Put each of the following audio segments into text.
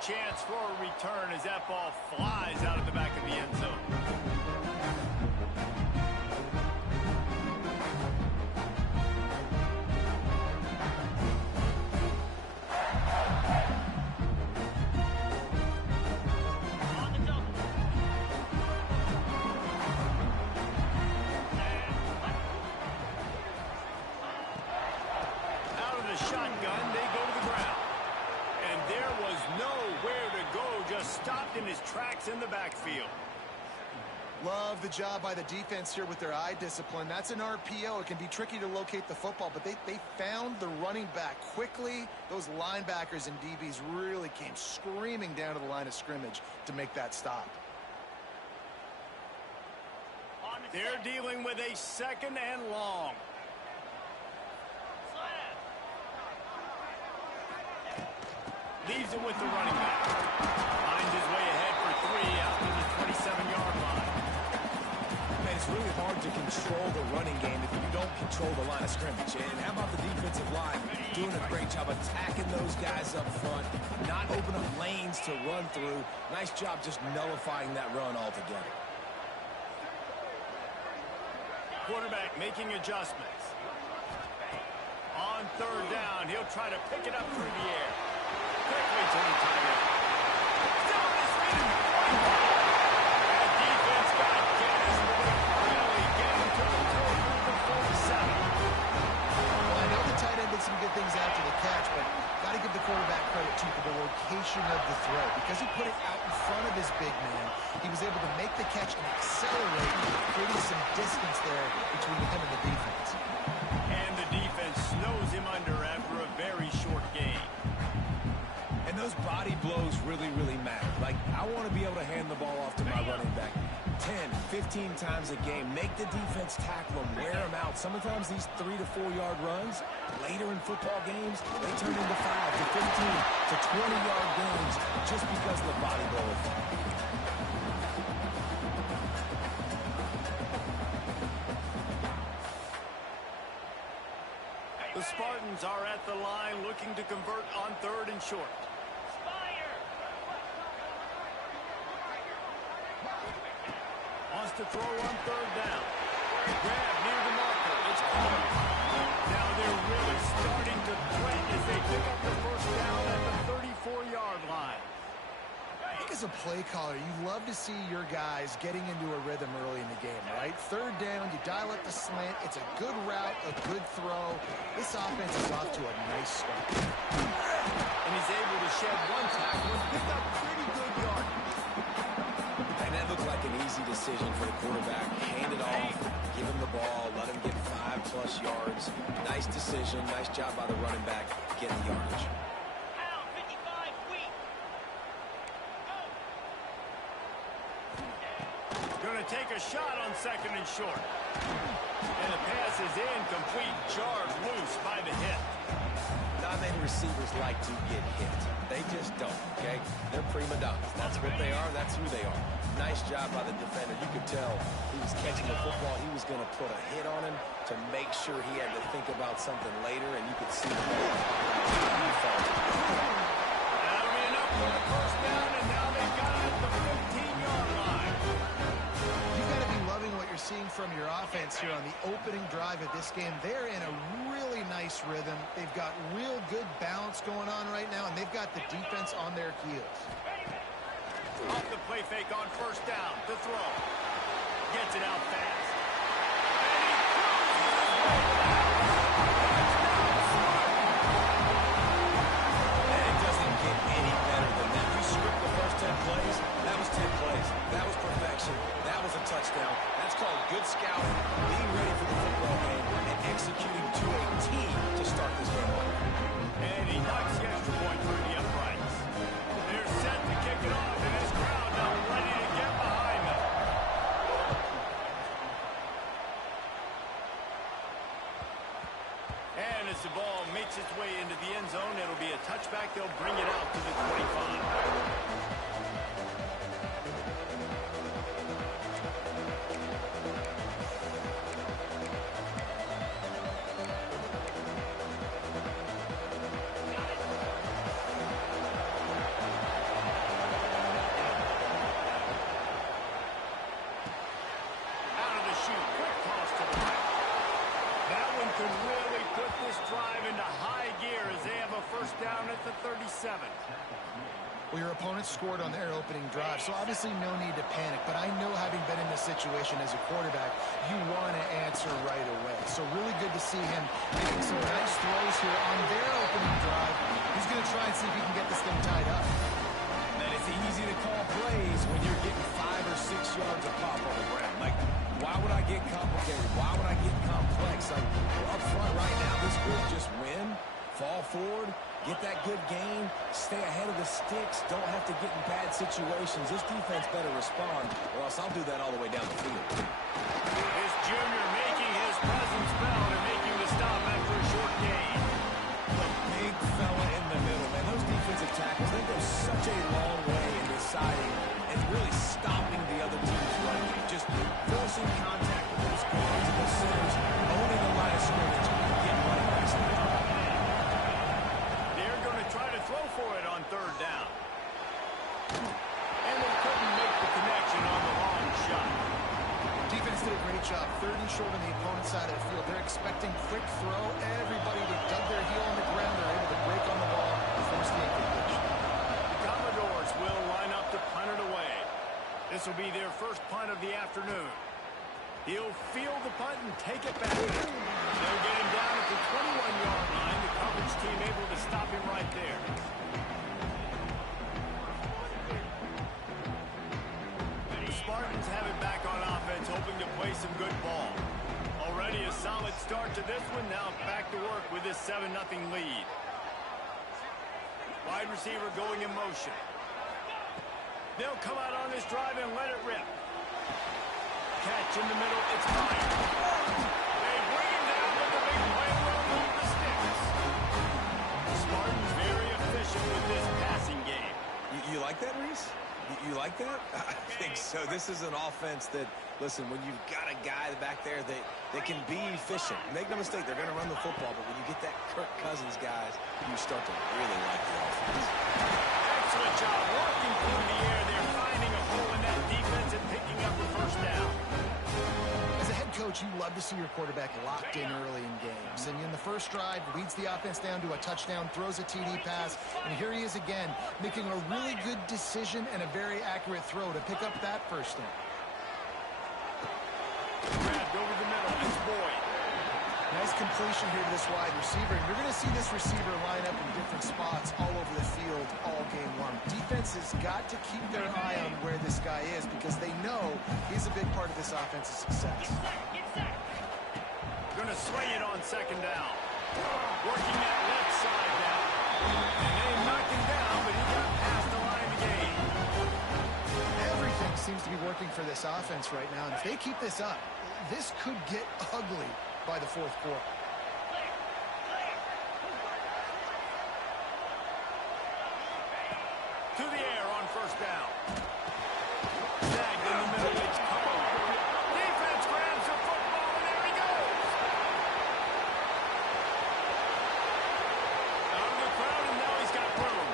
chance for a return as that ball flies out of the back of the end zone. Out of the shotgun, they go to the ground. And there was nowhere to go, just stopped in his tracks in the backfield. Love the job by the defense here with their eye discipline. That's an RPO. It can be tricky to locate the football, but they found the running back quickly. Those linebackers and DBs really came screaming down to the line of scrimmage to make that stop. They're dealing with a second and long. Leaves it with the running back. Finds his way ahead for 3 out to the 27-yard line. Man, it's really hard to control the running game if you don't control the line of scrimmage. And how about the defensive line doing a great job attacking those guys up front, not open up lanes to run through. Nice job just nullifying that run altogether. Quarterback making adjustments. On third down, he'll try to pick it up through the air. Quickly to the tight end. Still on his feet. That defense got gas, but they finally get him to the 47. Well, I know the tight end did some good things after the catch, but got to give the quarterback credit, too, for the location of the throw. Because he put it out in front of his big man, he was able to make the catch and accelerate, creating some distance there between him and the defense. And the defense snows him under after a very short game. And those body blows really, really matter. Like, I want to be able to hand the ball off to my running back 10, 15 times a game. Make the defense tackle them, wear them out. Sometimes these 3 to 4 yard runs, later in football games, they turn into 5 to 15 to 20 yard games just because of the body blow effect. The Spartans are at the line looking to convert on third and short. Wants to throw on third down. Grab near the marker. It's caught. Now they're really starting to threaten as they pick up the first down at the 34-yard line. I think as a play caller, you love to see your guys getting into a rhythm early in the game, right? Third down, you dial up the slant. It's a good route, a good throw. This offense is off to a nice start. And he's able to shed one tackle and pick up pretty good yardage. And that looked like an easy decision for the quarterback. Hand it off, give him the ball, let him get 5+ yards. Nice decision, nice job by the running back getting the yardage. Going to take a shot on second and short. And the pass is incomplete, jarred loose by the hit. Not many receivers like to get hit. They just don't, okay? They're prima donnas. That's what they are. That's who they are. Nice job by the defender. You could tell he was catching the football. He was going to put a hit on him to make sure he had to think about something later, and you could see the ball. That'll be enough for the first down, and now they've got it at the 15-yard line. You've got to be loving what you're seeing from your offense here on the opening drive of this game. They're in a really nice rhythm. They've got real good balance going on right now, and they've got the defense on their heels. Off the play fake on first down. The throw. Gets it out fast. And it doesn't get any better than that. You script the first 10 plays, that was 10 plays. That was perfection. That was a touchdown. That's called good scouting, being ready for the football game, and executing to a T to start this game off. And he knocks the extra point through the uprights. They're set to kick it off, and this crowd now ready to get behind them. And as the ball makes its way into the end zone, it'll be a touchback. They'll bring it out to the 25. scored on their opening drive, so obviously no need to panic. But I know, having been in this situation as a quarterback, you want to answer right away. So really good to see him making some nice throws here on their opening drive. He's going to try and see if he can get this thing tied up. And it's easy to call plays when you're getting 5 or 6 yards of pop on the ground. Like, why would I get complicated? Why would I get complex? Like, up front right now, this group just win, fall forward, get that good gain, stay ahead of the sticks, don't have to get in bad situations. This defense better respond, or else I'll do that all the way down the field. This junior making his presence felt and making the stop after a short gain. The big fella in the middle, man. Those defensive tackles, they go such a long way in deciding and really stopping the other team's run game. Just forcing contact with those guards and those centers, owning the line of scrimmage, and getting running backs in the line. They're going to try to throw for it on third down. And they couldn't make the connection on the long shot. Defense did a great job. Third and short on the opponent's side of the field. They're expecting quick throw. Everybody that dug their heel on the ground, they're able to break on the ball and force the incompletion. The Commodores will line up to punt it away. This will be their first punt of the afternoon. He'll field the punt and take it back. They'll get him down at the 21-yard line. The coverage team able to stop him right there. The Spartans have it back on offense, hoping to play some good ball. Already a solid start to this one. Now back to work with this 7-0 lead. Wide receiver going in motion. They'll come out on this drive and let it rip. Catch in the middle, it's fine. They bring him down with the big play, will move the sticks. Spartans very efficient with this passing game. You like that, Reese? You like that? I think so. This is an offense that, listen, when you've got a guy back there that can be efficient. Make no mistake, they're going to run the football, but when you get that Kirk Cousins guys, you start to really like the offense. Excellent job working through the air. They're finding a hole in that defense and picking up a first down. As a head coach, you love to see your quarterback locked in early in games. And in the first drive, leads the offense down to a touchdown, throws a TD pass, and here he is again, making a really good decision and a very accurate throw to pick up that first down. Grabbed over the middle. It's Boyd. Nice completion here to this wide receiver. And you're going to see this receiver line up in different spots all over the field all game long. Defense has got to keep their eye on where this guy is because they know he's a big part of this offense's success. Going to swing it on second down. Working that left side now. And they knocked him down, but he got past the line of the game. Everything seems to be working for this offense right now. And if they keep this up, this could get ugly by the fourth quarter. To the air on first down. Snagged in the middle. It's Cole. Defense grabs the football, and there he goes. Out of the crowd, and now he's got room.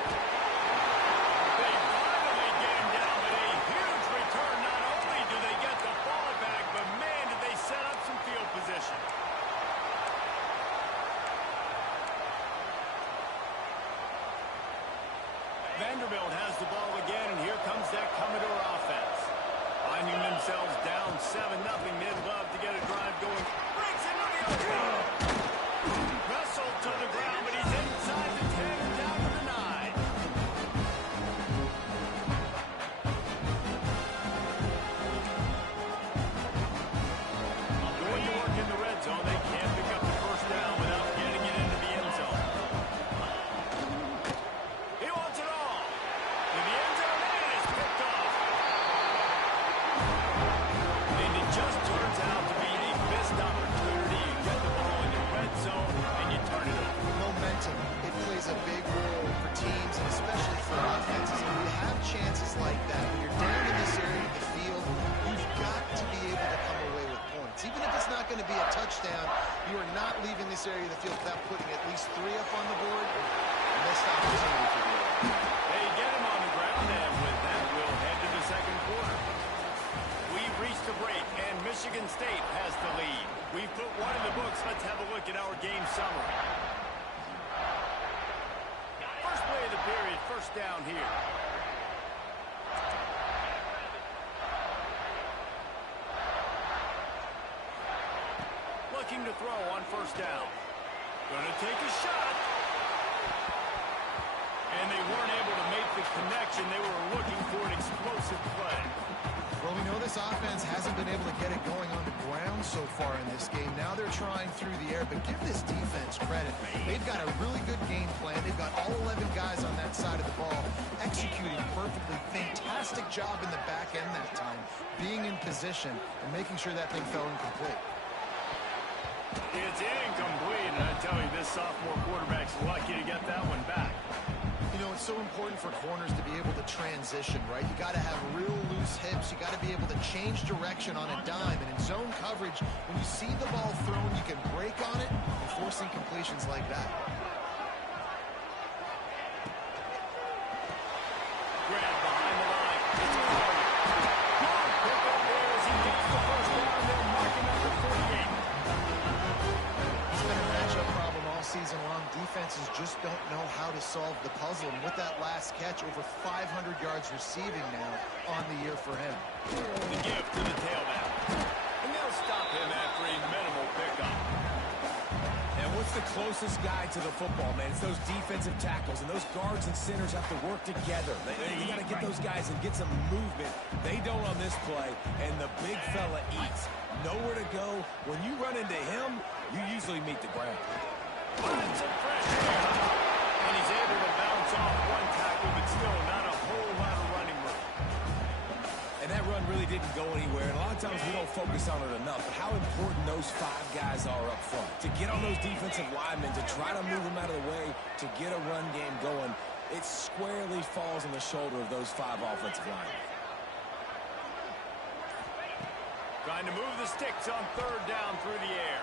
They finally get him down, but a huge return. Not only do they get the ball back, but man, did they set up some field position. Vanderbilt has the ball again, and here comes that Commodore offense. Finding themselves down 7-0, they'd love to get a drive going. Breaks into the open. Wrestled to the ground, but he's inside the 10 and down to the 9. Going to work in the red zone. They can't pick up the first down without getting it into the end zone. He wants it all. In the end zone, and it is picked off. And it just turns out to be a missed opportunity. You get the ball in the red zone, and you turn it over. Momentum, it plays a big role for teams and especially for offenses. And when you have chances like that, when you're down in this area of the field, you've got to be able to come away with points. Even if it's not going to be a touchdown, you are not leaving this area of the field without putting at least 3 up on the board. Missed opportunity for you. They get him on the ground, and with that, we'll head to the second quarter. We've reached the break, and Michigan State has the lead. We've put one in the books. Let's have a look at our game summary. First play of the period, first down here. looking to throw on first down. Gonna take a shot. And they weren't able to make the connection. They were looking for an explosive play. Well, we know this offense hasn't been able to get it going on the ground so far in this game. Now they're trying through the air, but give this defense credit. They've got a really good game plan. They've got all 11 guys on that side of the ball executing perfectly. Fantastic job in the back end that time, being in position and making sure that thing fell incomplete. It's incomplete, and I tell you, this sophomore quarterback's lucky to get that one back. You know, it's so important for corners to be able to transition, right? You got to have real loose hips. You got to be able to change direction on a dime. And in zone coverage, when you see the ball thrown, you can break on it and force incompletions like that. Grab behind the line. It's a target. Good pick up there as he gets the first down. They'll mark him at the 48. It's been a matchup problem all season long. Defenses just don't know how to solve the puzzle. And with that last catch, over 500 yards receiving now on the year for him. The gift to the tailback. And they'll stop him after a minimal pickup. And what's the closest guy to the football, man? It's those defensive tackles, and those guards and centers have to work together. They got to get those guys and get some movement. They don't on this play, and the big fella eats. Nowhere to go. When you run into him, you usually meet the ground. That's a fresh air. And he's able to bounce off one tackle, but still not a whole lot of running room. And that run really didn't go anywhere. And a lot of times we don't focus on it enough. But how important those 5 guys are up front. To get on those defensive linemen, to try to move them out of the way, to get a run game going, it squarely falls on the shoulder of those 5 offensive linemen. Trying to move the sticks on third down through the air.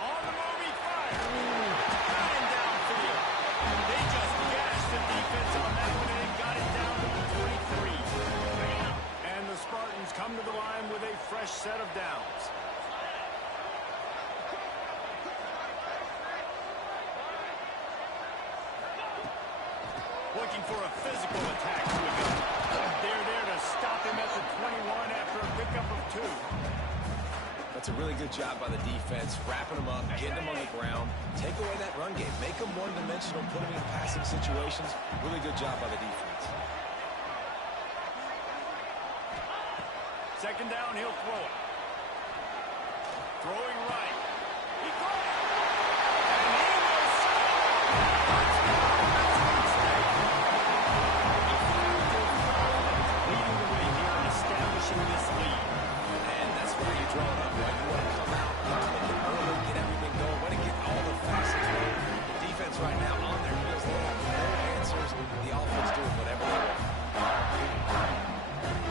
On the move, he fires. Got him downfield. They just gashed the defense on that one and got it down to the 23. And the Spartans come to the line with a fresh set of downs. Looking for a physical attack to the gun. They're there to stop him at the 21 after a pickup of 2. That's a really good job by the defense, wrapping them up, getting them on the ground, take away that run game, make them one-dimensional, put them in passing situations. Really good job by the defense. Second down, he'll throw it. Throwing right. He caught it. And he will score. Leading the way here and establishing this lead. And that's where you draw it up, right? You want to come out, get early, get everything going, want to get all the facets going. The defense right now on their heels, they have no answers. The offense doing whatever they want.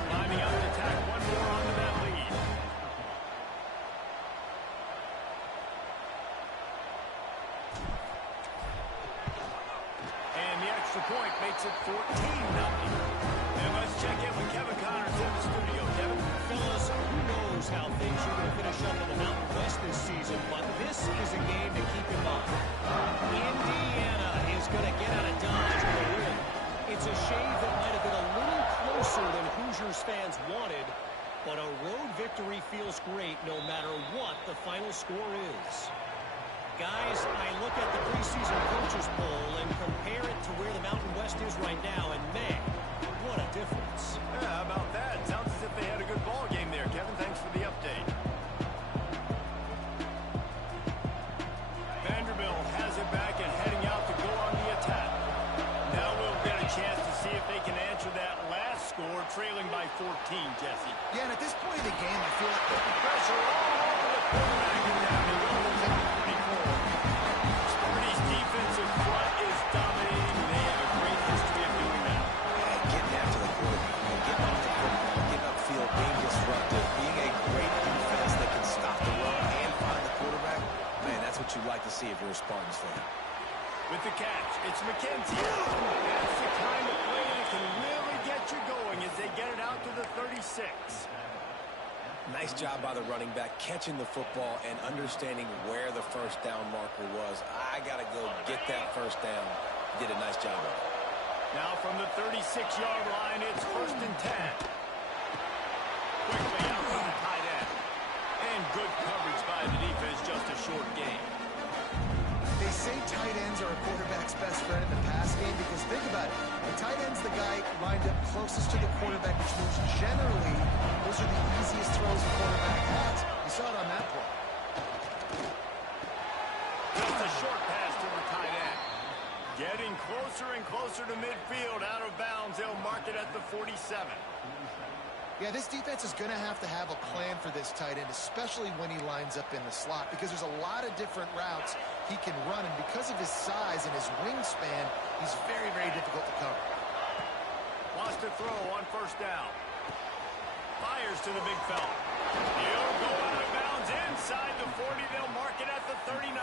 Climbing out to tack one more onto that lead. And the extra point makes it 14-0. And let's check in with Kevin Connors in the studio. Kevin? Fellas, who knows how things are going to finish up in the Mountain West this season, but this is a game to keep in mind. Indiana is going to get out of Dodge with a win. It's a shave that might have been a little closer than Hoosiers fans wanted, but a road victory feels great no matter what the final score is. Guys, I look at the preseason coaches poll and compare it to where the Mountain West is right now, and man, what a difference. Yeah, how about that? Sounds as if they had a good ball game there, Kevin. Thanks for the update. Vanderbilt has it back and heading out to go on the attack. Now we'll get a chance to see if they can answer that last score, trailing by 14, Jesse. Yeah, and at this point in the game, I feel like The pressure all over the quarterback and down he goes at the 24. Sparty's defensive front is dominating, and they have a great history of doing that. And getting after the quarterback, getting off the football, getting upfield, being disruptive, being a great defense that can stop the run and find the quarterback. Man, that's what you like to see if you're a Spartans fan. With the catch, it's McKenzie. That's the kind of play that can really get you going as they get it out to the 36. Nice job by the running back, catching the football and understanding where the first down marker was. I got to go get that first down. Did a nice job of it. Now from the 36-yard line, it's 1st and 10. Quickly out from the tight end. And good coverage by the defense, just a short game. They say tight ends are a quarterback's best friend in the pass game because think about it. The tight end's the guy lined up closest to the quarterback, which means generally those are the easiest throws a quarterback has. You saw it on that play. Just a short pass to the tight end. Getting closer and closer to midfield. Out of bounds. They'll mark it at the 47. Yeah, this defense is going to have a plan for this tight end, especially when he lines up in the slot, because there's a lot of different routes he can run, and because of his size and his wingspan, he's very, very difficult to cover. Wants to throw on first down. Fires to the big fella. He'll go out of bounds inside the 40. They'll mark it at the 39.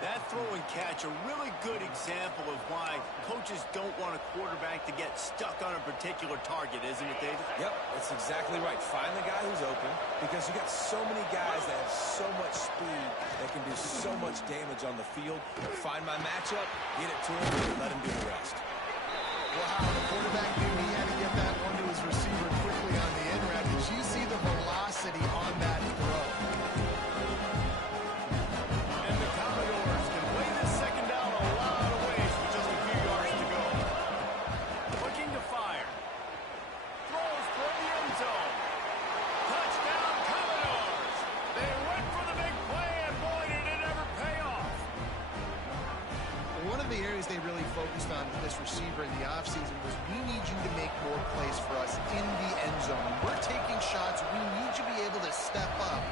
That throw and catch, a really good example of why coaches don't want a quarterback to get stuck on a particular target, isn't it, David? Yep, that's exactly right. Find the guy who's open because you got so many guys that have so much speed that can do so much damage on the field. Find my matchup, get it to him, and let him do the rest. Wow, the quarterback knew he had to get that one to his receiver quickly on the in route. Did you see the velocity on that throw? They really focused on this receiver in the offseason was we need you to make more plays for us in the end zone. We're taking shots. We need you to be able to step up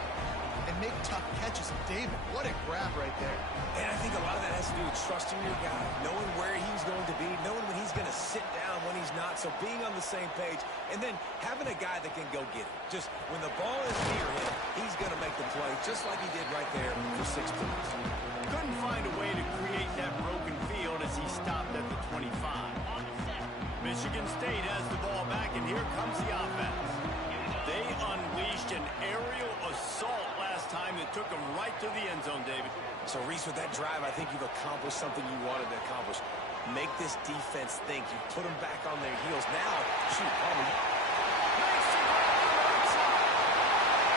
and make tough catches. David, what a grab right there. And I think a lot of that has to do with trusting your guy, knowing where he's going to be, knowing when he's going to sit down, when he's not. So being on the same page, and then having a guy that can go get it. Just when the ball is near him, he's going to make the play, just like he did right there for 6 points. Couldn't find a way to create that broken field as he stopped at the 25. Michigan State has the ball back, and here comes the offense. They unleashed an aerial assault last time that took them right to the end zone, David. So, Reese, with that drive, I think you've accomplished something you wanted to accomplish. Make this defense think. You put them back on their heels. Now, shoot, Palmer. Makes the grab on the right side.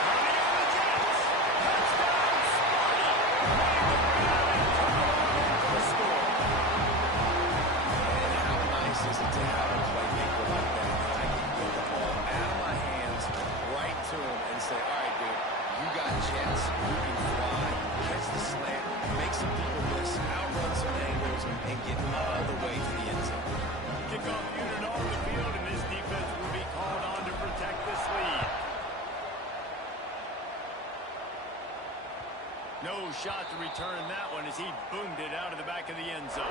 Running on the Jets. Touchdown, Sparty. Made the grab and took it on in for a score. And how nice is it to have a playmaker like that? I can get the ball out of my hands right to him and say, all right, dude, you got jets, you can fly, catch the slant, make some people miss, outrun some angles, and get all the way to the end zone. Kickoff unit on the field, and this defense will be called on to protect this lead. No shot to return that one as he boomed it out of the back of the end zone.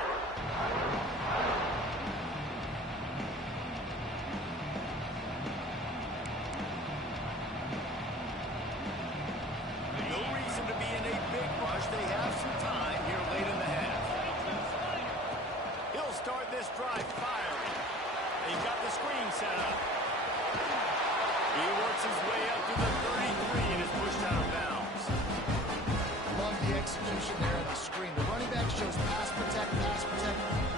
No reason to be in a big rush. They have some time here late in the half. He'll start this drive firing. He's got the screen set up. He works his way up to the 33 and is pushed out of bounds. Love the execution there on the screen. The running back shows pass protect,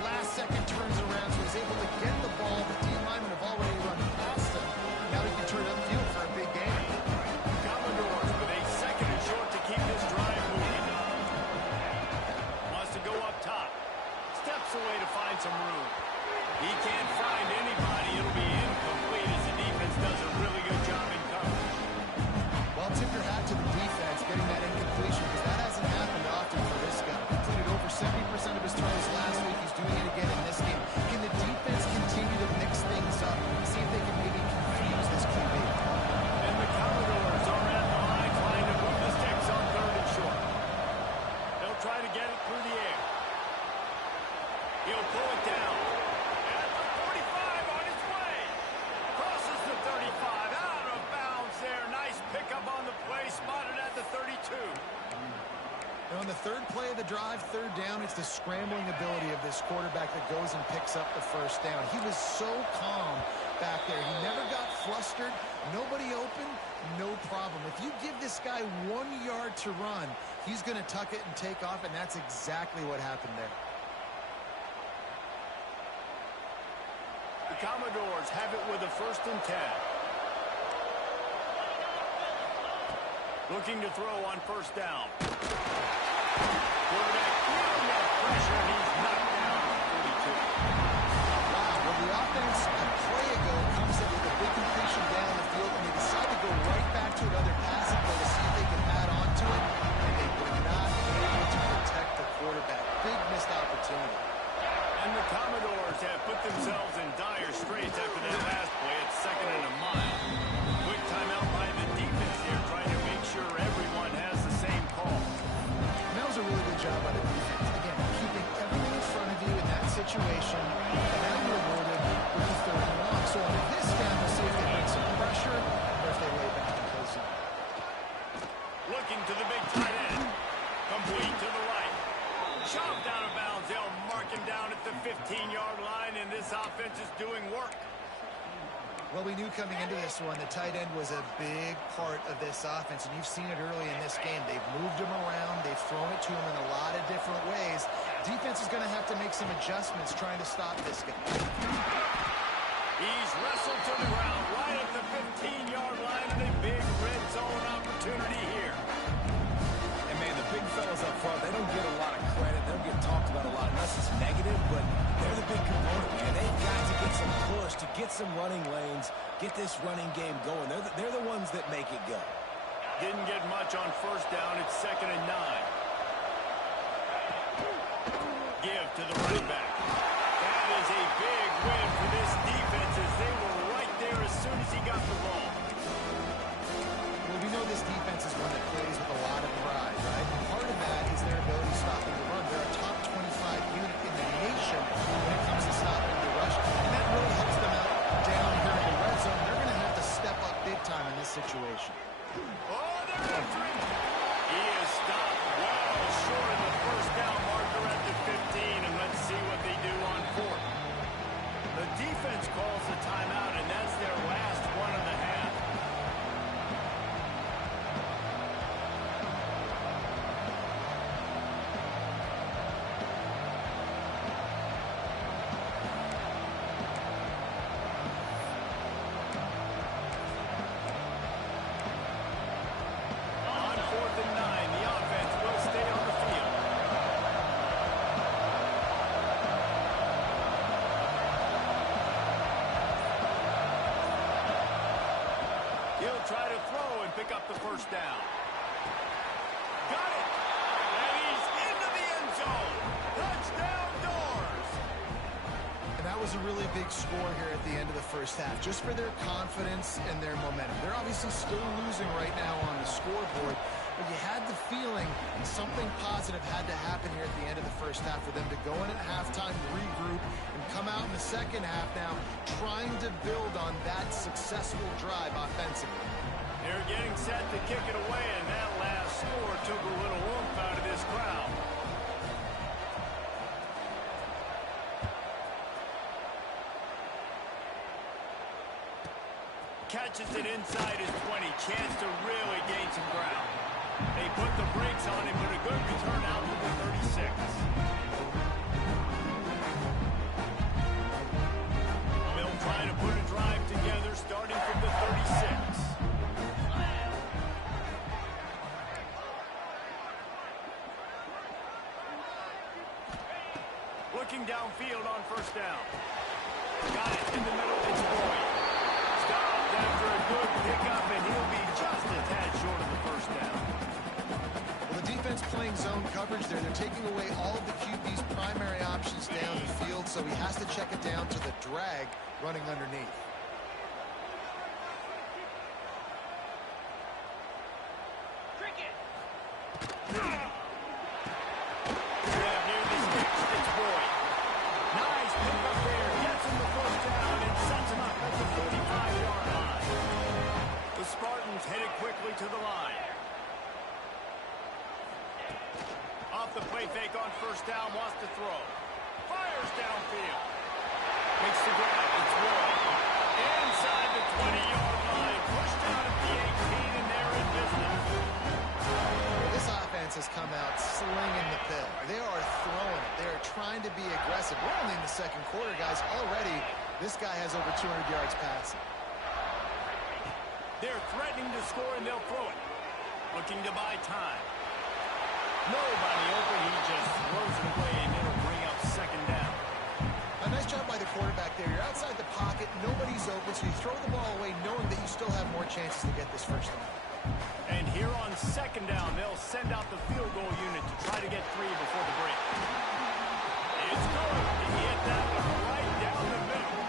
last second turns around, so he's able to get the ball. The D-linemen have already run past him. Now he can turn upfield for a big game. Commodores with a second and short to keep this drive moving. Wants to go up top. Steps away to find some room. He can't find anybody. It'll be incomplete as the defense does a really good job in coverage. Well, tip your hat to the defense getting that incompletion because that hasn't happened often for this guy. Completed over 70% of his throws last week. He's doing it again in this game. Can the defense continue to mix things up? See if they can maybe confuse this QB. And the Commodores are at the line trying to move the sticks on third and short. They'll try to get it through the air. He'll pull it down. At the 45 on his way. Crosses the 35. Out of bounds there. Nice pickup on the play. Spotted at the 32. And on the third play of the drive, third down, it's the scrambling ability of this quarterback that goes and picks up the first down. He was so calm back there. He never got flustered. Nobody open, no problem. If you give this guy 1 yard to run, he's going to tuck it and take off, and that's exactly what happened there. The Commodores have it with a 1st and 10. Looking to throw on first down. Quarterback feeling that pressure, and he's knocked down at 42. Wow, well, the offense a play ago comes up with a big completion down the field, and they decide to go right back to another passing play to see if they can add on to it, and they were not able to protect the quarterback. Big missed opportunity. And the Commodores have put themselves in dire straits after that last play. It's second and a mile. Quick timeout by the defense here, trying to make sure everyone has the same call. And that was a really good job by the defense. Again, keeping everything in front of you in that situation, and now you're rewarded with the third and long. So on this down, we'll see if they bring some pressure or if they lay back and close it. Looking to the big tight end. Complete to the right. Chopped out of bounds. They'll mark him down at the 15-yard line, and this offense is doing work. Well, we knew coming into this one, the tight end was a big part of this offense, and you've seen it early in this game. They've moved him around. They've thrown it to him in a lot of different ways. Defense is going to have to make some adjustments trying to stop this guy. He's wrestled to the ground right at the 15-yard line, and a big red zone opportunity here. And, man, the big fellas up front, they don't get a lot of credit. They don't get talked about a lot unless it's negative, but they're the big component, man. They've got to get some push, to get some running lanes, get this running game going. They're the ones that make it go. Didn't get much on first down. It's second and 9. Give to the running back. That is a big win for this defense as they were right there as soon as he got the ball. Well, we know this defense is one that plays with a lot of pride, right? And part of that is their ability to stop the run. They're a top 25 unit in the nation when it comes to stopping the rush, and that really helps them out down here in the red zone. They're going to have to step up big time in this situation. Oh, they're after him. He is stopped well short of the first down marker at the 15, and let's see what they do on fourth. The defense calls the timeout, and that's their last one of the half. On fourth and 9, the offense will stay on the field. He'll try to throw and pick up the first down. Got it! And he's into the end zone. Touchdown, Doors! And that was a really big score here at the end of the first half, just for their confidence and their momentum. They're obviously still losing right now on the scoreboard, but you had the feeling something positive had to happen here at the end of the first half for them to go in at halftime, regroup, and come out in the second half now trying to build on that successful drive offensively. They're getting set to kick it away, and that last score took a little oomph out of this crowd. Catches it inside his 20. Chance to really gain some ground. They put the brakes on him, but a good return out to the 36. They'll try to put a drive together starting from the 36. Looking downfield on first down. Got it in the middle. It's Boyd. Stopped after a good pickup, and he'll be just a tad short of the first down. Well, the defense playing zone coverage there. They're taking away all of the QB's primary options down the field, so he has to check it down to the drag running underneath. Headed quickly to the line. Off the play fake on first down, wants to throw. Fires downfield. Makes the grab. It's Ward. Inside the 20-yard line. Pushed out at the 18, and they're in business. This offense has come out slinging the pill. They are throwing it. They are trying to be aggressive. We're only in the second quarter, guys. Already, this guy has over 200 yards passing. They're threatening to score, and they'll throw it. looking to buy time. Nobody open. He just throws it away, and it'll bring up second down. A nice job by the quarterback there. You're outside the pocket. Nobody's open, so you throw the ball away knowing that you still have more chances to get this first down. And here on second down, they'll send out the field goal unit to try to get 3 before the break. It's good. He hit that one right down the middle.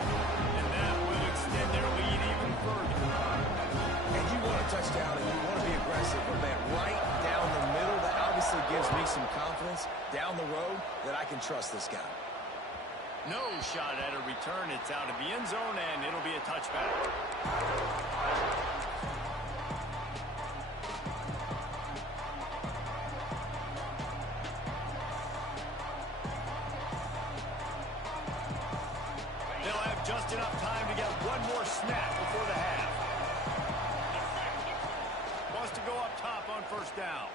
And that will extend their lead even further. And you want a touchdown and you want to be aggressive, but man, right down the middle, that obviously gives me some confidence down the road that I can trust this guy. No shot at a return. It's out of the end zone, and it'll be a touchback. They'll have just enough time to get one more snap before the half. Wants to go up top on first down.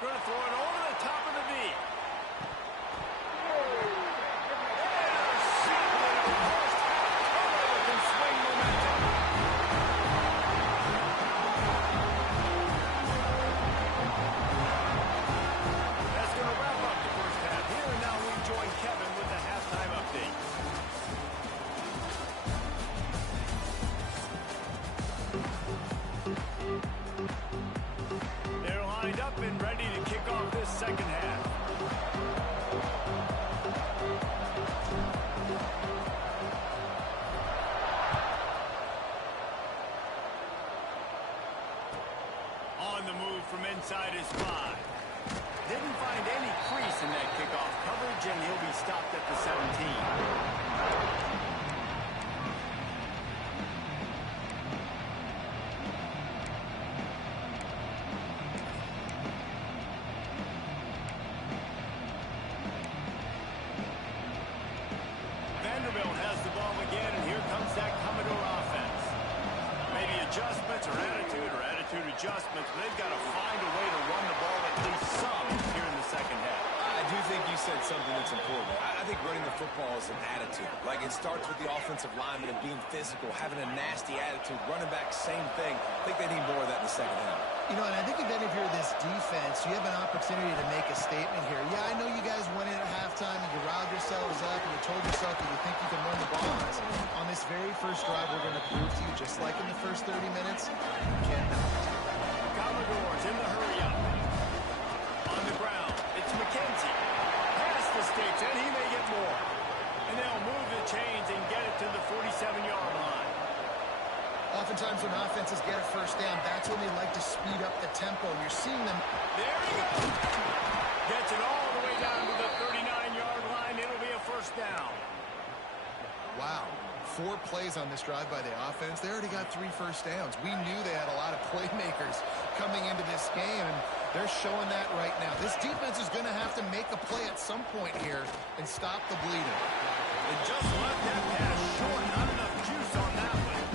Going to throw it over the top of the V. Second half. On the move from inside his 5. Didn't find any crease in that kickoff coverage, and he'll be stopped at the 17. Vanderbilt has the ball again, and here comes that Commodore offense. Maybe adjustments or attitude adjustments, but they've got to find a way to run the ball at least some here in the second half. I do think you said something that's important. I think running the football is an attitude. Like, it starts with the offensive lineman and being physical, having a nasty attitude. Running back, same thing. I think they need more of that in the second half. You know, and I think if any of you are this defense, you have an opportunity to make a statement here. Yeah, I know you guys went in at halftime and you riled yourselves up and you told yourself that you think you can run the ball on us. On this very first drive, we're going to prove to you, just like in the first 30 minutes, you cannot. Commodores in the hurry up. On the ground, it's McKenzie. Past the sticks, and he may get more. And they'll move the chains and get it to the 47-yard line. Oftentimes when offenses get a first down, that's when they like to speed up the tempo. And you're seeing them. There he goes. Gets it all the way down to the 39-yard line. It'll be a first down. Wow. 4 plays on this drive by the offense. They already got 3 first downs. We knew they had a lot of playmakers coming into this game, and they're showing that right now. This defense is going to have to make a play at some point here and stop the bleeding. They just left that pass short. Not enough juice on that one.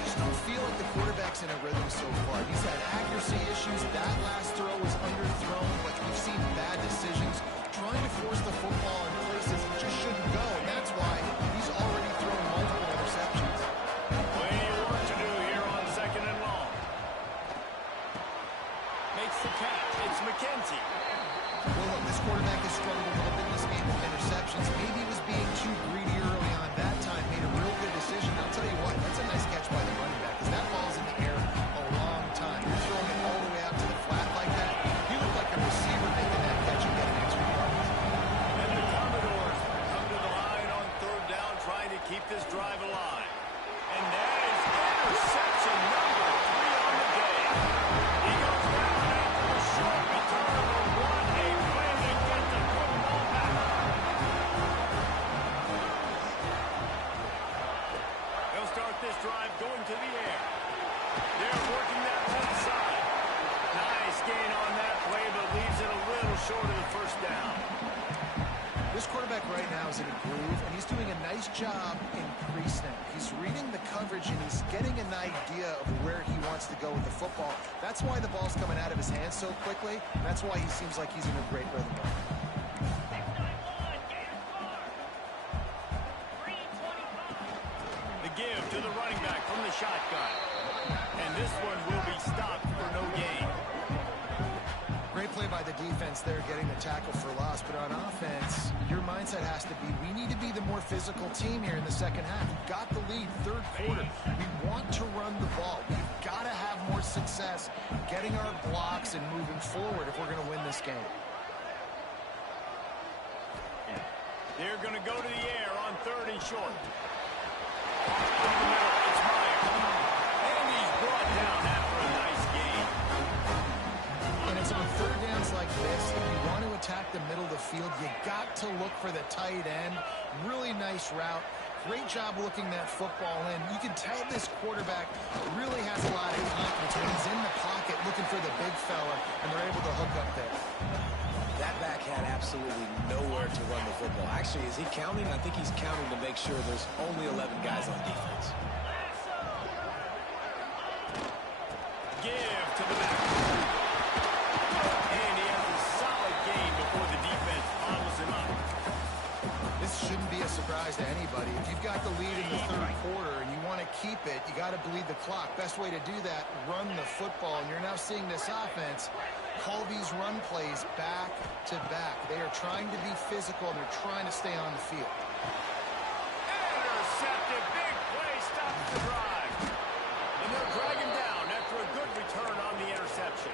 Just don't feel like the quarterback's in a rhythm so far. He's had accuracy issues. That last throw was underthrown, but we've seen bad decisions. Trying to force the football in places it just shouldn't go, and that's why he's already thrown multiple interceptions. Plenty of work to do here on second and long. Makes the catch. It's McKenzie. Well, look, this quarterback has struggled a little bit in this game with interceptions. Maybe he was being too greedy early on. That time made a real good decision. I'll tell you what, that's a nice catch by the running back, because that ball's in the air a long time. You're throwing it all the way out to the flat like that. He looked like a receiver making that catch and getting extra yards. And the Commodores come to the line on third down, trying to keep this drive alive. And that is interception number 3 on the day. He goes down after a short return, but what a play to get the football back. They'll start this drive going to the air. They're working that left side. Nice gain on that play, but leaves it a little short of the first down. This quarterback right now is in a groove, and he's doing a nice job in pre-snap. He's reading the coverage, and he's getting an idea of where he wants to go with the football. That's why the ball's coming out of his hands so quickly. That's why he seems like he's in a great rhythm. The give to the running back from the shotgun. And this one will be defense there getting the tackle for loss, but on offense, your mindset has to be, we need to be the more physical team here in the second half. We've got the lead, third quarter. We want to run the ball. We've got to have more success getting our blocks and moving forward if we're going to win this game. They're going to go to the air on third and short. It's Myers. And he's brought down after a nice gain. And it's on third downs like this, if you want to attack the middle of the field, you got to look for the tight end. Really nice route. Great job looking that football in. You can tell this quarterback really has a lot of confidence when he's in the pocket looking for the big fella, and they're able to hook up there. That back had absolutely nowhere to run the football. Actually, is he counting? I think he's counting to make sure there's only 11 guys on defense. Give to the back. And he has a solid gain before the defense follows him up. This shouldn't be a surprise to anybody. If you've got the lead in the third quarter and you want to keep it, you got to bleed the clock. Best way to do that, run the football. And you're now seeing this offense call these run plays back to back. They are trying to be physical, and they're trying to stay on the field. Intercepted. Big play stops the drive. And they'll drag him down after a good return on the interception.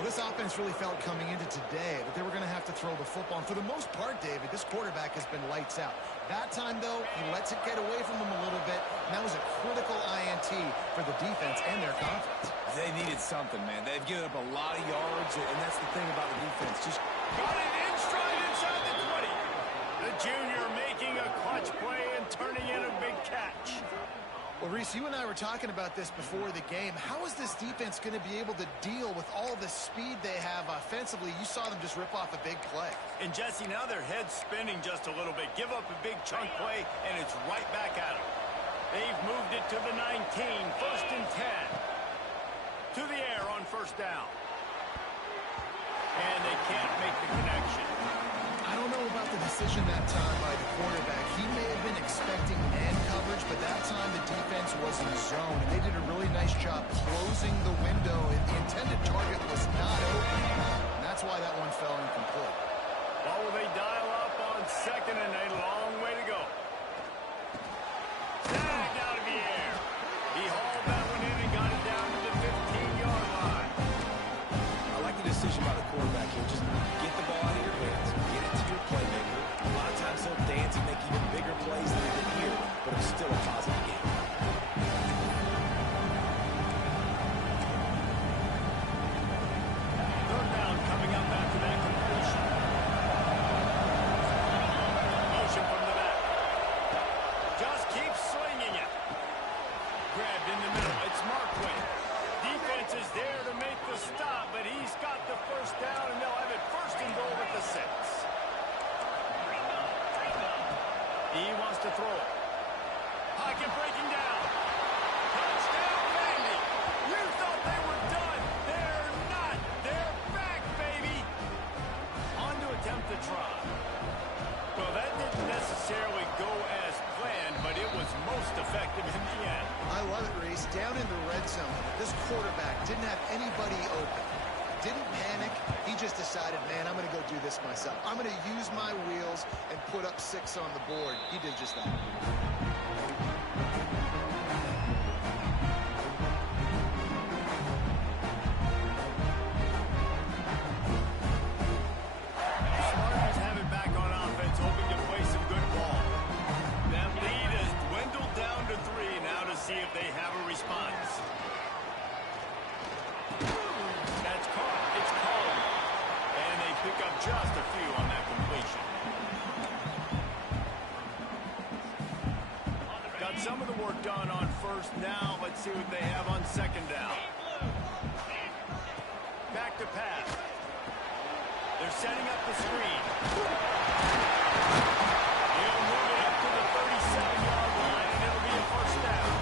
Well, this offense really felt coming into today that they were going to have to throw the football. And for the most part, David, this quarterback has been lights out. That time, though, he lets it get away from him a little bit. And that was a critical INT for the defense and their confidence. They needed something, man. They've given up a lot of yards, and that's the thing about the defense. Just got it in stride inside the 20. The junior making a clutch play and turning in a big catch. Well, Reese, you and I were talking about this before the game. How is this defense going to be able to deal with all the speed they have offensively? You saw them just rip off a big play. And, Jesse, now their head's spinning just a little bit. Give up a big chunk play, and it's right back at them. They've moved it to the 19, first and 10. To the air on first down. And they can't make the connection. I don't know about the decision that time by the quarterback. He may have been expecting man coverage, but that time the defense was in zone, and they did a really nice job closing the window, and the intended target was not open, and that's why that one fell incomplete. Oh, will they dial up on second and a long way to go. Tagged out of the air. He hauled that one in and got it down to the 15-yard line. I like the decision by the quarterback here. Just get the ball out of your hands, get it to your playmaker. A lot of times they'll dance and make even bigger plays than they did here, but it's still a positive game. Third down coming up after that completion. Motion from the back. Just keep swinging it. Grabbed in the middle. It's Marquin. Defense is there to make the stop, but he's got the first down, and they'll have it first and goal with the 6. He wants to throw it. Pocket breaking down. Touchdown, Vandy. You thought they were done. They're not. They're back, baby. On to attempt to try. Well, that didn't necessarily go as planned, but it was most effective in the end. I love it, Reese. Down in the red zone, this quarterback didn't have anybody open. Didn't panic. He just decided, man, I'm going to go do this myself. I'm going to use my wheels and put up 6 on the board. He did just that. Spartans have it back on offense, hoping to play some good ball. That lead has dwindled down to 3 now to see if they have a response. That's caught. It's called. And they pick up just a few on that completion. Got some of the work done on first. Now let's see what they have on second down. Back to pass. They're setting up the screen. He'll move it up to the 37-yard line, and it'll be a first down.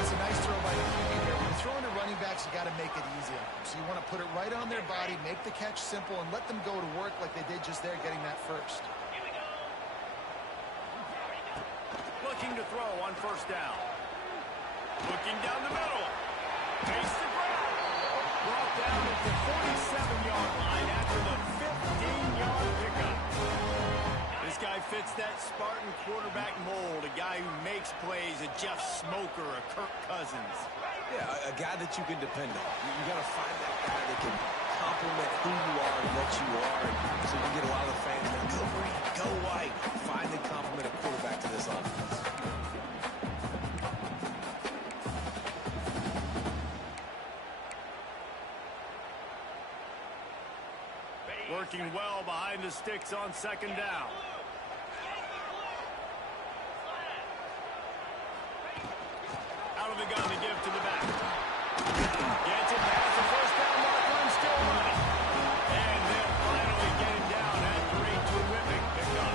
It's a nice throw by the QB there. When you're throwing to running backs, you got to make it easy on them. So you want to put it right on their body, make the catch simple, and let them go to work like they did just there, getting that first. Looking to throw on first down. Looking down the middle. Face the ground. Brought down at the 47 Spartan quarterback mold, a guy who makes plays, a Jeff Smoker, a Kirk Cousins. Yeah, a guy that you can depend on. You got to find that guy that can complement who you are and what you are. And so you can get a lot of the fans there. Go Green, go White. Find the complement of quarterback to this offense. Working well behind the sticks on second down. Out of the gun to give to the back. Gets it past the first down mark, run still running. And they'll finally get him down at 3-2 Whitman. Pick up.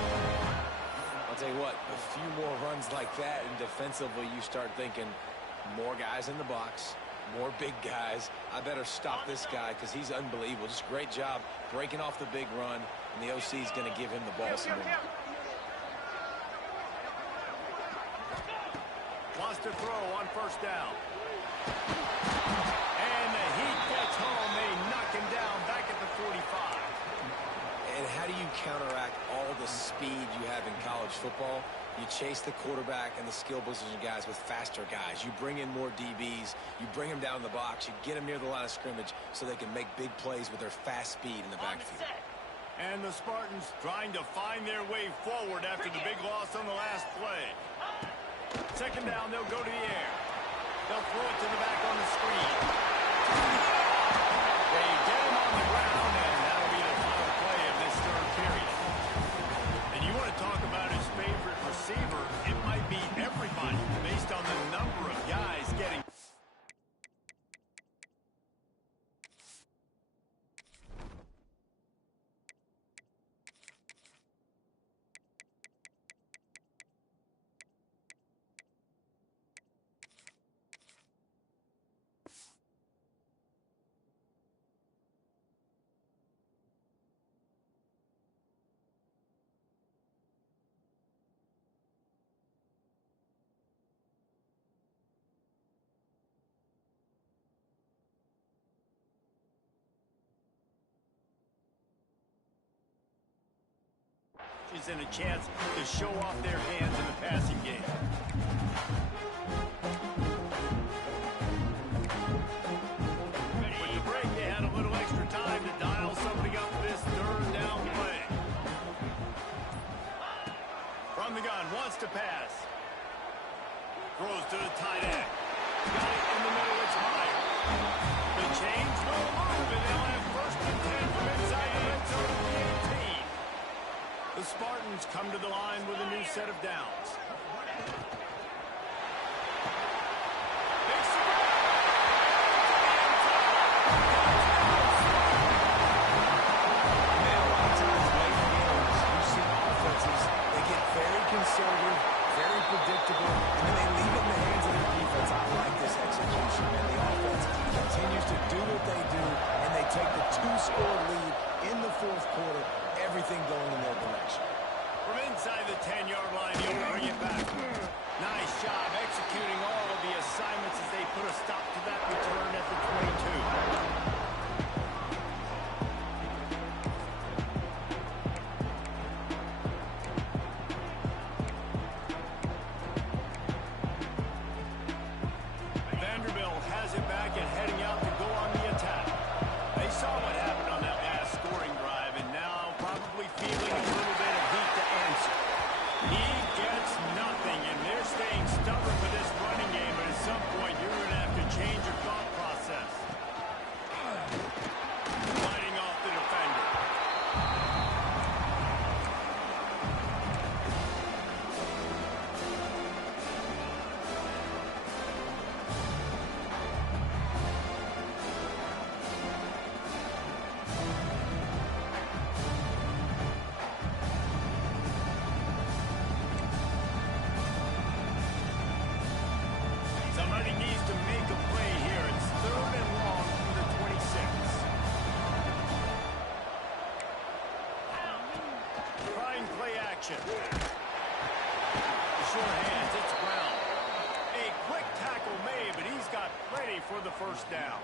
I'll tell you what, a few more runs like that, and defensively you start thinking more guys in the box, more big guys. I better stop this guy because he's unbelievable. Just great job breaking off the big run, and the OC is going to give him the ball some more. Wants to throw on first down. And the Heat gets home. They knock him down back at the 45. And how do you counteract all the speed you have in college football? You chase the quarterback and the skill position guys with faster guys. You bring in more DBs. You bring them down the box. You get them near the line of scrimmage so they can make big plays with their fast speed in the backfield. And the Spartans trying to find their way forward after the big loss on the last play. Second down, they'll go to the air. They'll throw it to the back on the screen. They get him on the ground, and that'll be the final play of this third period. And you want to talk about his favorite receiver, it might be everybody based on the number of guys getting. And a chance to show off their hands in the passing game. With the break, they had a little extra time to dial something up this third down play. From the gun, wants to pass. Throws to the tight end. Got it in the middle, it's higher. The change will move, and they'll have first and 10 from inside the red zone at the 18. The Spartans come to the line with a new set of downs. Big surprise! Man, a lot of times late in games, you see offenses, they get very conservative, very predictable, and then they leave it in the hands of their defense. I like this execution, man. The offense continues to do what they do, and they take the 2-score lead in the fourth quarter. Everything going in their direction. From inside the 10-yard line, he'll bring it back. Nice job executing all of the assignments as they put a stop to that return at the 22. Vanderbilt has it back and heading out to go on the attack. They saw what happened on that last scoring drive, and now probably feeling a little bit of heat to answer. He gets nothing, and they're staying stubborn with this running game, but at some point you're going to have to change your thought process. Fighting off the defender. Somebody needs to make a play here. It's third and long from the 26. Trying play action. Short hands, it's Brown. A quick tackle made, but he's got plenty for the first down.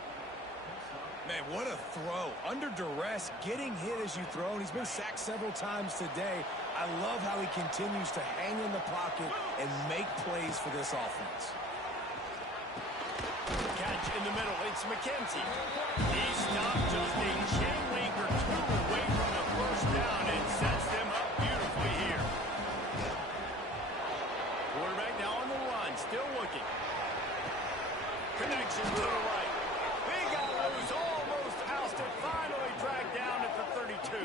Man, what a throw. Under duress, getting hit as you throw, and he's been sacked several times today. I love how he continues to hang in the pocket and make plays for this offense. Catch in the middle. It's McKenzie. He stopped just a chain link or two away from the first down and sets them up beautifully here. Quarterback now on the run, still looking. Connection to the right. He got loose, almost ousted, finally dragged down at the 32.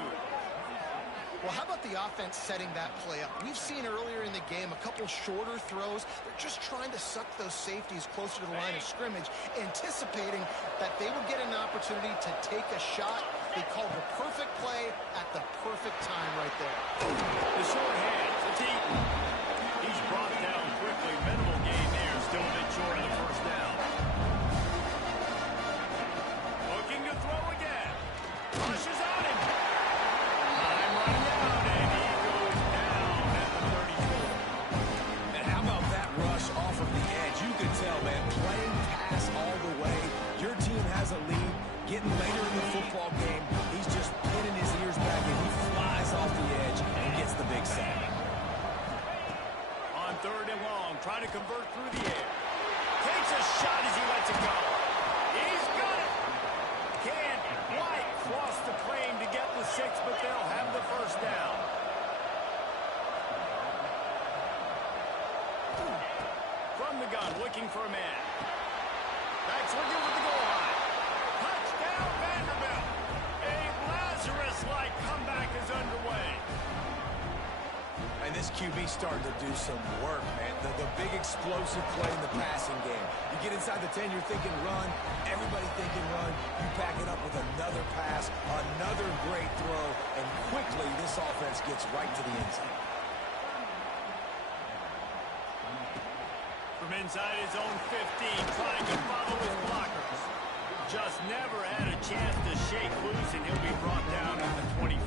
Well, how about the offense setting that play up? We've seen earlier in the game a couple shorter throws. They're just trying to suck those safeties closer to the line of scrimmage, anticipating that they would get an opportunity to take a shot. They called the perfect play at the perfect time right there. The short hands, it's Eaton. He's brought down quickly. Minimal gain there, still a bit short of the first down. Looking to throw again. Rushes on him. Time running out, and he goes down at the 34. And how about that rush off of the edge? You can tell, man, playing pass all the way. Your team has a lead. Getting later in the football game, he's just pinning his ears back, and he flies off the edge and gets the big sack. On third and long, trying to convert through the air. Takes a shot as he lets it go. He's got it. Can't quite cross the plane to get the 6, but they'll have the first down. From the gun, looking for a man. Backs looking for the goal line. Touchdown, Vanderbilt. A Lazarus-like comeback is underway. And this QB starting to do some work, man. The big explosive play in the passing game. You get inside the 10, you're thinking run. Everybody thinking run. You back it up with another pass, another great throw, and quickly this offense gets right to the end zone. From inside his own 15, trying to follow his blockers. Just never had a chance to shake loose, and he'll be brought down at the 24.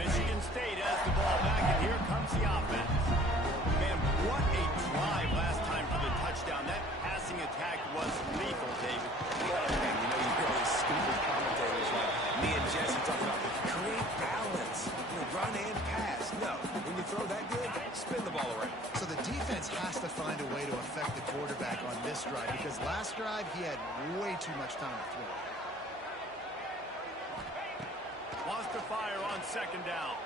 Michigan State has the ball back, and here comes the offense. Man, what a drive last time for the touchdown. That passing attack was lethal, David. And you know, you hear all these stupid commentators like me and Jesse talking about create balance. Run and pass. No, when you throw that good, spin the ball around. So the defense has to find a way to affect the quarterback on this drive, because last drive he had way too much time to throw. Wants to fire on second down.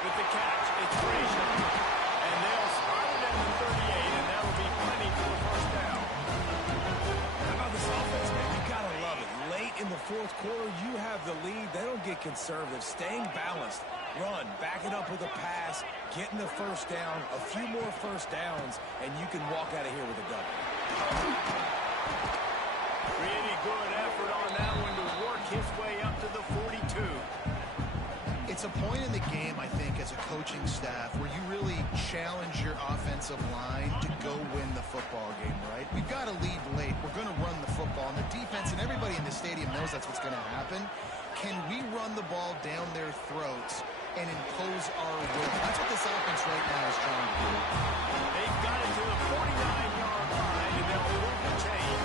With the catch, it's Frazier. And they'll spot it at the 38, and that'll be plenty for the first down. How about this offense, man? You gotta love it. Late in the fourth quarter, you have the lead. They don't get conservative. Staying balanced. Run, back it up with a pass, getting the first down, a few more first downs, and you can walk out of here with a W. Really good effort on that one to work his way up to the 42. It's a point in the game, I think, as a coaching staff where you really challenge your offensive line to go win the football game, right? We've got to lead late. We're going to run the football. And the defense and everybody in the stadium knows that's what's going to happen. Can we run the ball down their throats and impose our will? That's what this offense right now is trying to do. They've got it to the 49-yard line, and they'll move the chain.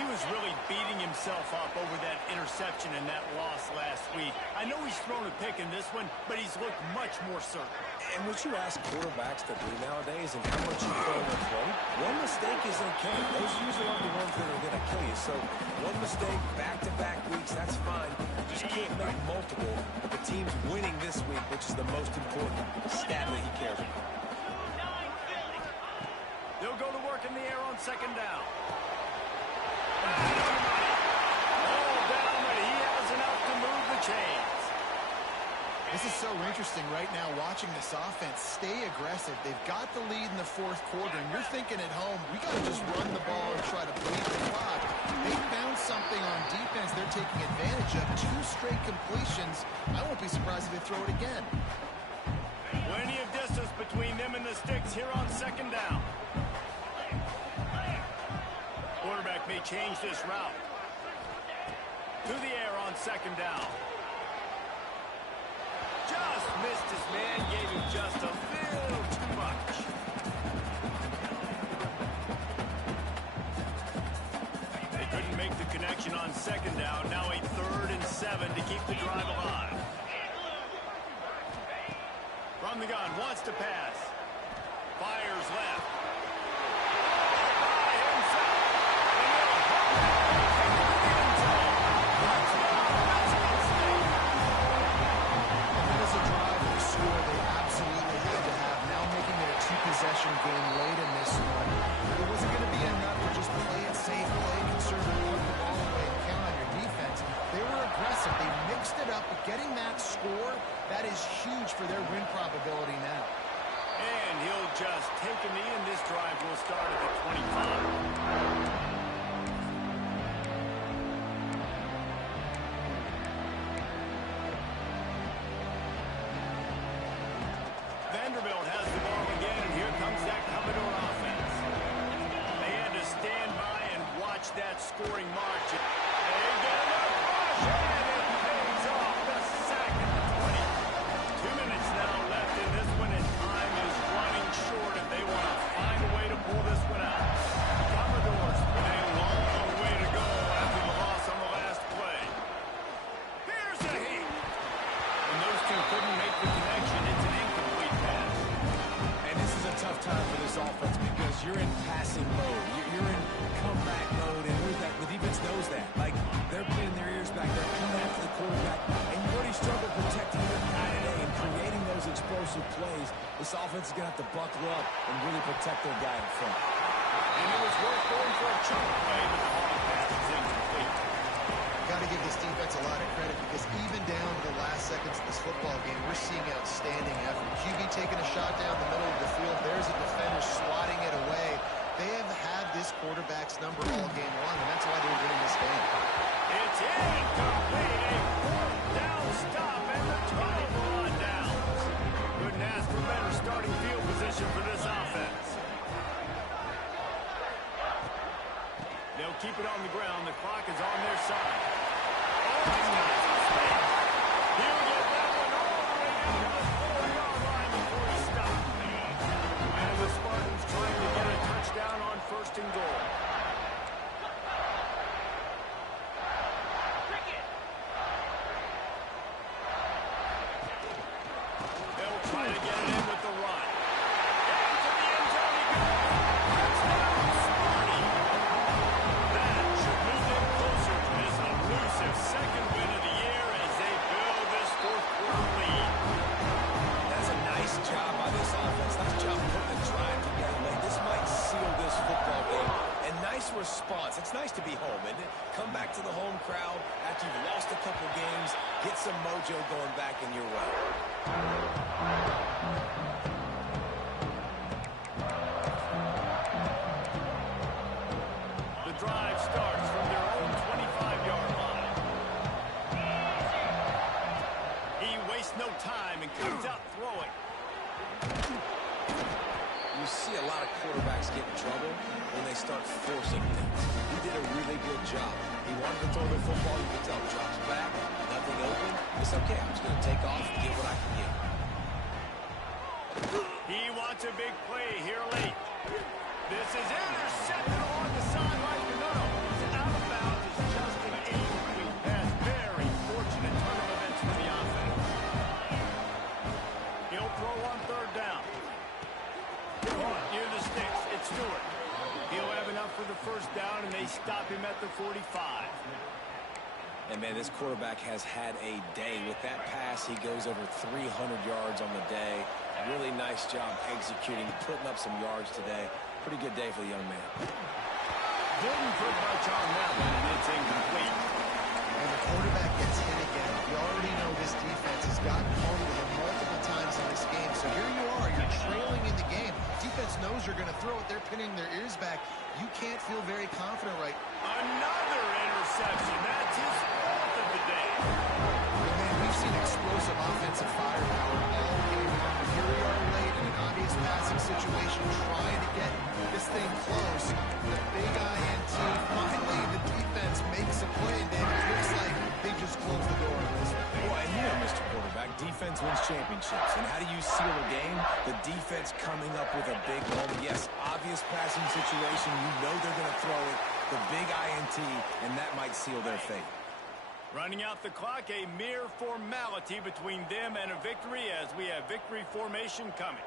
He was really beating himself up over that interception and that loss last week. I know he's thrown a pick in this one, but he's looked much more certain. And what you ask quarterbacks to do nowadays and how much you put on their plate, one mistake is okay. Those usually aren't the ones that are going to kill you. So one mistake, back-to-back weeks, that's fine. You just can't make multiple. The team's winning this week, which is the most important stat that he cares about. They'll go to work in the air on second down. All down, but he has enough to move the chains. This is so interesting right now watching this offense stay aggressive. They've got the lead in the fourth quarter, and you're thinking at home, we got to just run the ball and try to bleed the clock. They found something on defense they're taking advantage of. 2 straight completions. I won't be surprised if they throw it again. Plenty of distance between them and the sticks here on second down. Quarterback may change this route. To the air on second down. Just missed his man, gave him just a little too much. wants to pass. Fires left. By himself. That is a drive and a score they absolutely had to have. Now making it a two-possession game late in this one. It wasn't going to be enough to just play it safe, play it conservative, put the ball away, and count on your defense. They were aggressive. They mixed it up, but getting that score, that is huge for their win probability now. And he'll just take a knee, and this drive will start at the 25. Vanderbilt has the ball again, and here comes that Commodore offense. They had to stand by and watch that scoring march. They get a rush, and it pays off the sack at the 20. 2 minutes now left in this one, and time is running short if they want to find a way to pull this one out. Commodores with a long way to go after the loss on the last play. Here's a hit. And those two couldn't make the connection. It's an incomplete pass. And this is a tough time for this offense because you're in passing mode. You're in comeback mode, and the defense knows that. Like, they're pinning their ears back. They're coming after the quarterback. And you already struggled protecting your guy today and creating those explosive plays. This offense is going to have to buckle up and really protect their guy in front. And it was worth going for a chunk play, but the long pass is incomplete. Got to give this defense a lot of credit because even down to the last seconds of this football game, we're seeing outstanding effort. QB taking a shot down the middle of the field. There's a defender swatting it away. They have had this quarterback's number all game long, and that's why they're winning this game. It's incomplete. A fourth down stop and the turnover on downs. Couldn't ask for better starting field position for this offense. They'll keep it on the ground. The clock is on their side. Oh, he's got some space. He'll get that one all the way down to the 4-yard line before he stops. And the Spartans trying to get a touchdown on first and goal. They'll try to get it in with the run. Into the end zone he goes. Touchdown, Sparty. That should move them closer to this elusive second win of the year as they build this fourth-quarter lead. That's a nice job by this offense. Nice job putting the drive together. Man, this might seal this football game. And nice response. It's nice to be home, isn't it? Come back to the home crowd after you've lost a couple games. Get some mojo going back in your way. The drive starts from their own 25-yard line. He wastes no time and comes out throwing. You see a lot of quarterbacks get in trouble when they start forcing things. He did a really good job. He wanted to throw the football. You can tell. Drops back, nothing open. It's okay. I'm just going to take off and get what I can get. He wants a big play here late. This is intercepted along the sideline. No, he's out of bounds. It's just an incomplete pass. Very fortunate turn of events for the offense. He'll throw on third down. Near the sticks, it's Stewart. He'll have enough for the first down, and they stop him at the 45. And, man, this quarterback has had a day. With that pass, he goes over 300 yards on the day. Really nice job executing, putting up some yards today. Pretty good day for the young man. Didn't put much on that one, and it's incomplete. And the quarterback gets hit again. We already know this defense has gotten home with him multiple times in this game. So here you are, you're trailing in the game. Defense knows you're going to throw it. They're pinning their ears back. You can't feel very confident right. Another interception. That's his fourth of the day. And man, we've seen explosive offensive firepower all game long. Here we are late in an obvious passing situation, trying to get this thing close. The big INT. Finally, the defense makes a play, and David, it looks like they just closed the door on this one. Boy, and you know, Mr. Quarterback, defense wins championships. And how do you seal a game? The defense coming up with a big moment. Yes, obvious passing situation. You know they're going to throw it. The big INT, and that might seal their fate. Running out the clock, a mere formality between them and a victory as we have victory formation coming.